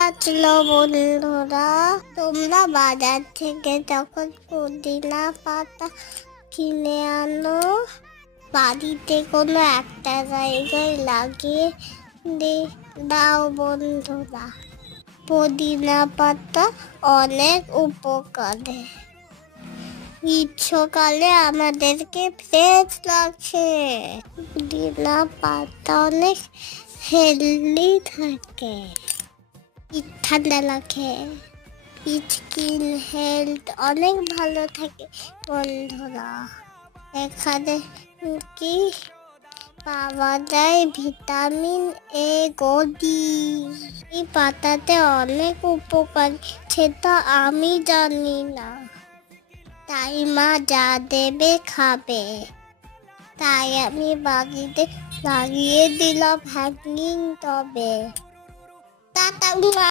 আসলো বন্ধুরা, তোমরা বাজার থেকে যখন পুদিনা পাতা কিনে আনো, বাড়িতে কোনো একটা জায়গায় লাগিয়ে দাও বন্ধুরা। পুদিনা পাতা অনেক উপকারে। গ্রীষ্মকালে আমাদেরকে ফ্রেশ লাগছে। পুদিনা পাতা অনেক হেলদি থাকে, ঠান্ডা লাগে, স্কিন হেলথ অনেক ভালো থাকে বন্ধুরা। এখানে কি পাওয়া যায়? Vitamin A, D. এই পাতাতে অনেক উপকার, সেটা আমি জানি না। তাই মা যা দেবে খাবে, তাই আমি বাড়িতে লাগিয়ে দিলাম হ্যাঙ্গিং টবে। টাটা।